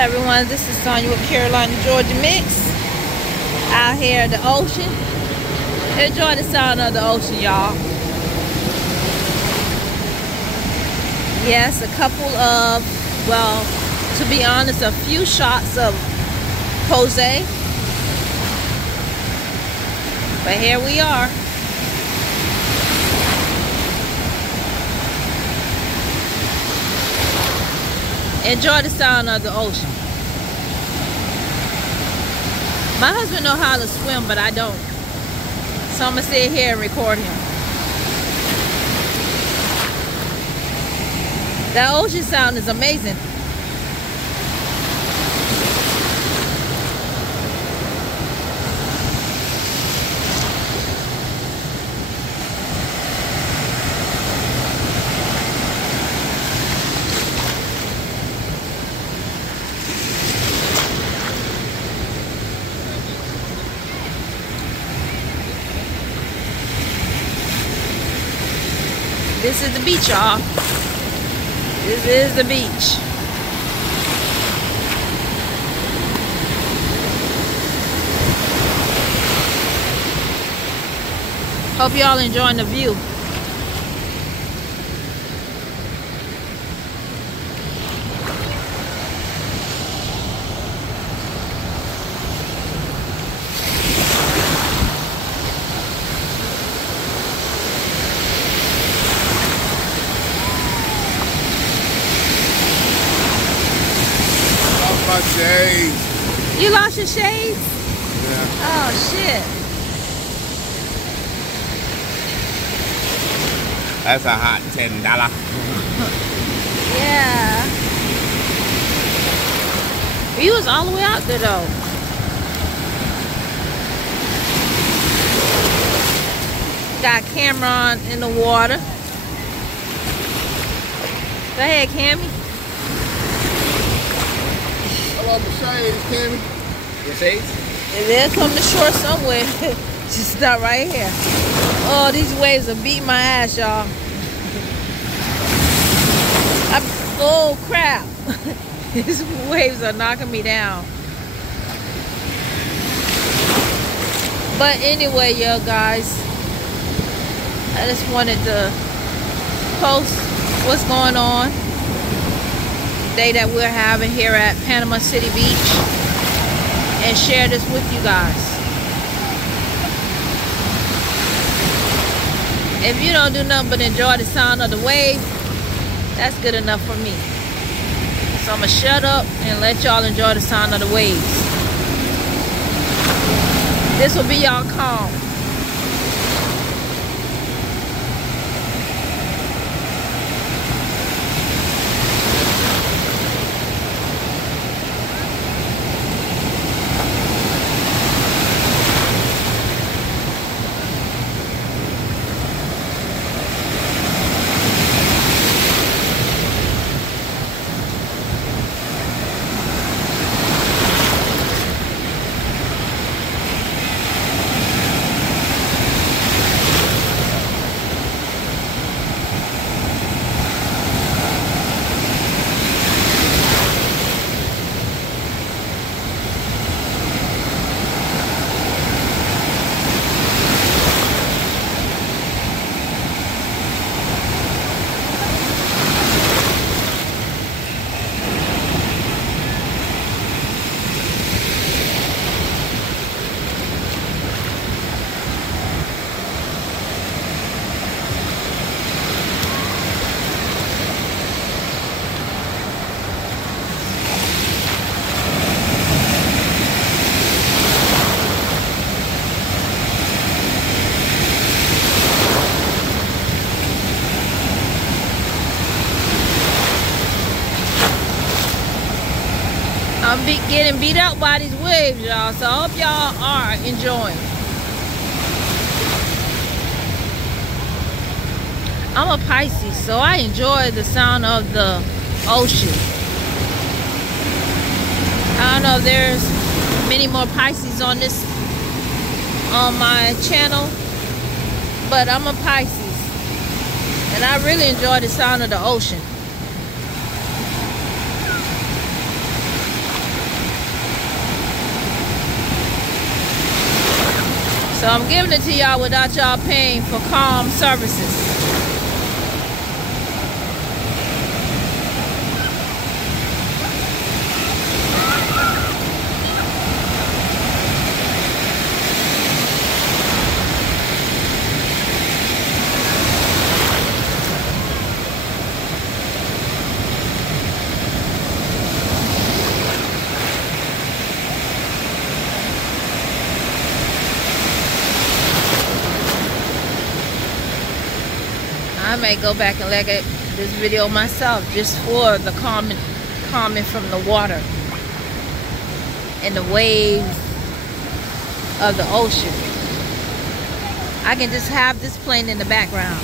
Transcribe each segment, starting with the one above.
everyone, this is Sonya with Carolina, Georgia Mix. Out here at the ocean. Enjoy the sound of the ocean, y'all. Yes, a couple of, well, to be honest, a few shots of Jose. But here we are. Enjoy the sound of the ocean. My husband knows how to swim, but I don't. So I'm gonna sit here and record him. That ocean sound is amazing. This is the beach, y'all. This is the beach. Hope y'all enjoying the view. My shades. You lost your shades? Yeah. Oh shit. That's a hot $10. Yeah. You was all the way out there though. Got Cameron in the water. Go ahead, Cammy. I love the shades, Cammy. Your shades? And they'll come to shore somewhere. Just not right here. Oh, these waves are beating my ass, y'all. Oh, crap. These waves are knocking me down. But anyway, yo, guys. I just wanted to post what's going on. Day that we're having here at Panama City Beach and share this with you guys. If you don't do nothing but enjoy the sound of the wave, that's good enough for me. So I'm gonna shut up and let y'all enjoy the sound of the waves. This will be y'all calm. I'm getting beat up by these waves, y'all. So I hope y'all are enjoying. I'm a Pisces, so I enjoy the sound of the ocean. I don't know if there's many more Pisces on my channel, but I'm a Pisces, and I really enjoy the sound of the ocean. So I'm giving it to y'all without y'all paying for calm services. I may go back and look at this video myself just for the calming from the water and the waves of the ocean. I can just have this playing in the background.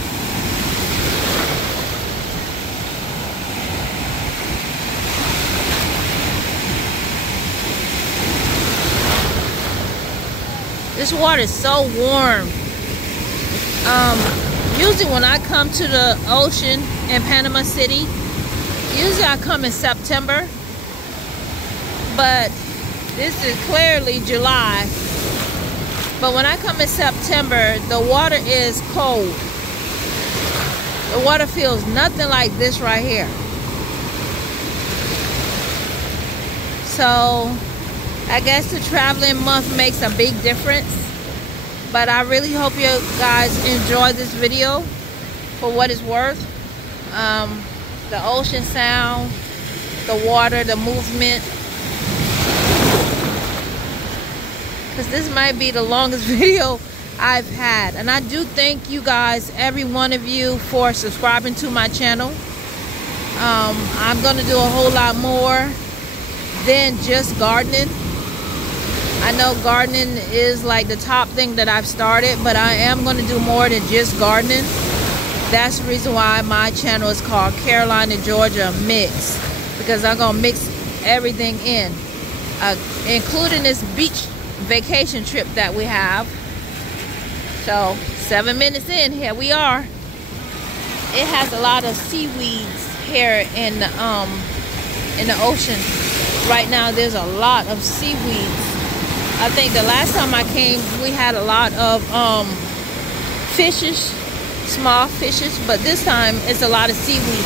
This water is so warm. Usually when I come to the ocean in Panama City, usually I come in September, but this is clearly July. But when I come in September, the water is cold. The water feels nothing like this right here. So I guess the traveling month makes a big difference. But I really hope you guys enjoy this video for what it's worth. The ocean sound, the water, the movement. Because this might be the longest video I've had. And I do thank you guys, every one of you, for subscribing to my channel. I'm going to do a whole lot more than just gardening. I know gardening is like the top thing that I've started, but I am going to do more than just gardening. That's the reason why my channel is called Carolina, Georgia Mix, because I'm going to mix everything in, including this beach vacation trip that we have. So 7 minutes in, here we are. It has a lot of seaweeds here in the ocean. Right now there's a lot of seaweeds. I think the last time I came, we had a lot of fishes, small fishes, but this time it's a lot of seaweed.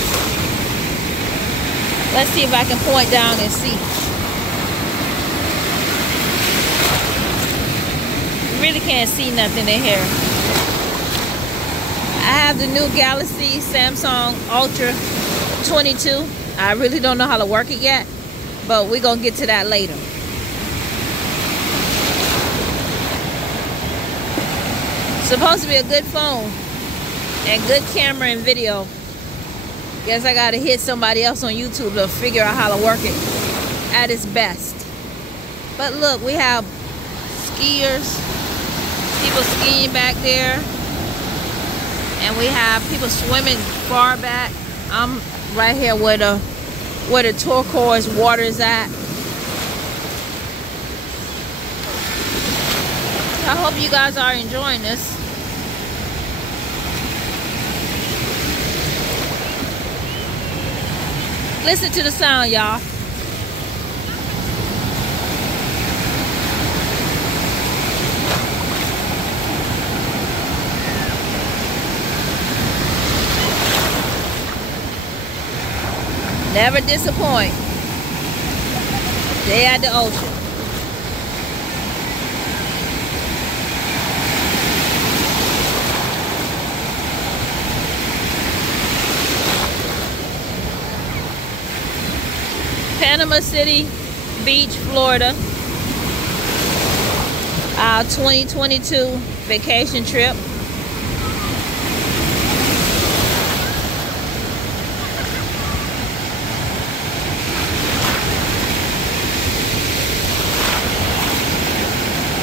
Let's see if I can point down and see. You really can't see nothing in here. I have the new Galaxy Samsung Ultra 22. I really don't know how to work it yet, but we're gonna get to that later. Supposed to be a good phone and good camera and video. Guess I gotta hit somebody else on YouTube to figure out how to work it at its best. But look, we have skiers, people skiing back there, and we have people swimming far back. I'm right here where the turquoise water is at. I hope you guys are enjoying this. Listen to the sound, y'all. Never disappoint. Day at the ocean. Panama City Beach, Florida. Our 2022 vacation trip.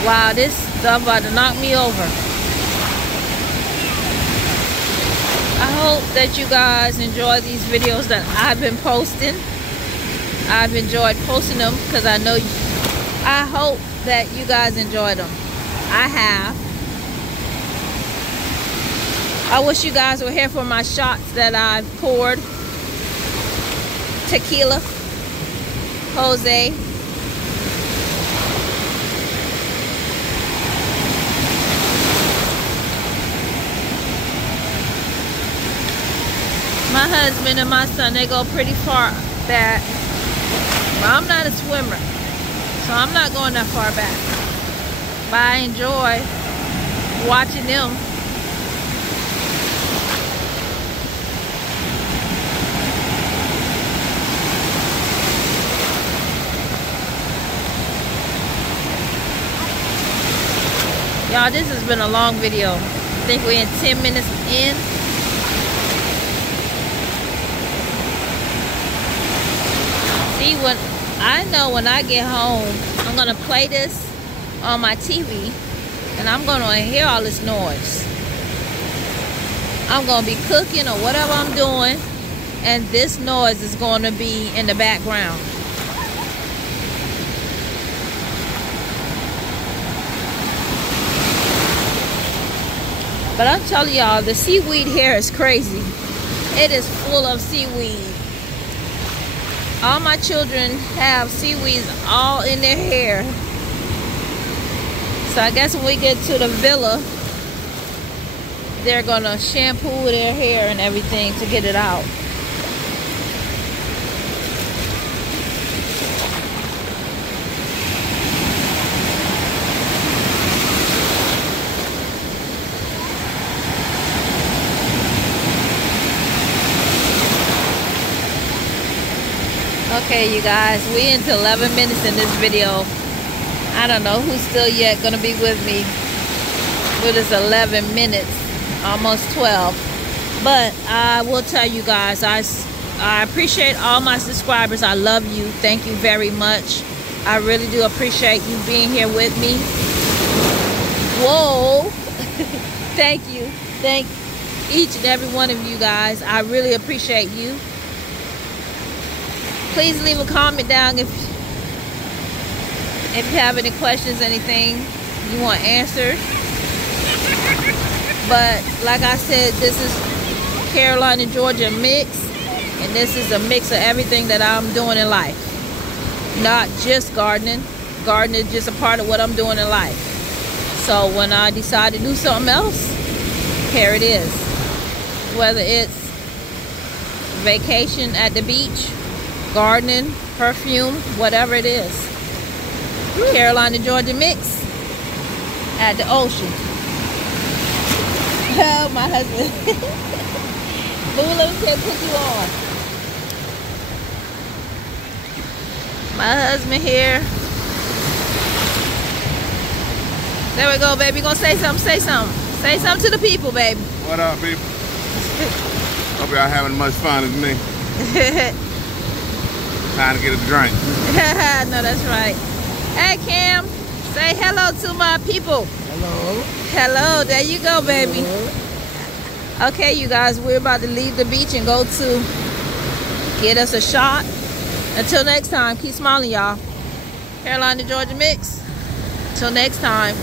Wow, this stuff about to knock me over. I hope that you guys enjoy these videos that I've been posting. I've enjoyed posting them because I hope that you guys enjoy them. I have. I wish you guys were here for my shots that I poured. Tequila, Jose. My husband and my son, they go pretty far back. But I'm not a swimmer, so I'm not going that far back. But I enjoy watching them. Y'all, this has been a long video. I think we're in 10 minutes in. See, when I get home, I'm gonna play this on my TV and I'm gonna hear all this noise. I'm gonna be cooking or whatever I'm doing, and this noise is gonna be in the background. But I'm telling y'all, the seaweed here is crazy. It is full of seaweed. All my children have seaweeds all in their hair. So I guess when we get to the villa, they're gonna shampoo their hair and everything to get it out. Okay, you guys, we into 11 minutes in this video. I don't know who's still yet gonna be with me with this 11 minutes, almost 12. But I will tell you guys, I appreciate all my subscribers. I love you. Thank you very much. I really do appreciate you being here with me. Whoa. Thank you. Thank each and every one of you guys. I really appreciate you. Please leave a comment down if you have any questions, anything you want answered. But like I said, this is Carolina, Georgia mix, and this is a mix of everything that I'm doing in life. Not just gardening. Gardening is just a part of what I'm doing in life. So when I decide to do something else, here it is. Whether it's vacation at the beach, gardening, perfume, whatever it is. Carolina, Georgia mix at the ocean. Oh, my husband. Boo, let me put you on. My husband here. There we go, baby. You gonna say something? Say something. Say something to the people, baby. What up, people? Hope y'all having as much fun as me. Time to get a drink. No, that's right. Hey, Cam, say hello to my people. Hello. Hello, there you go, baby. Hello. Okay, you guys, we're about to leave the beach and go to get us a shot. Until next time, keep smiling, y'all. Carolina, Georgia mix. Until next time.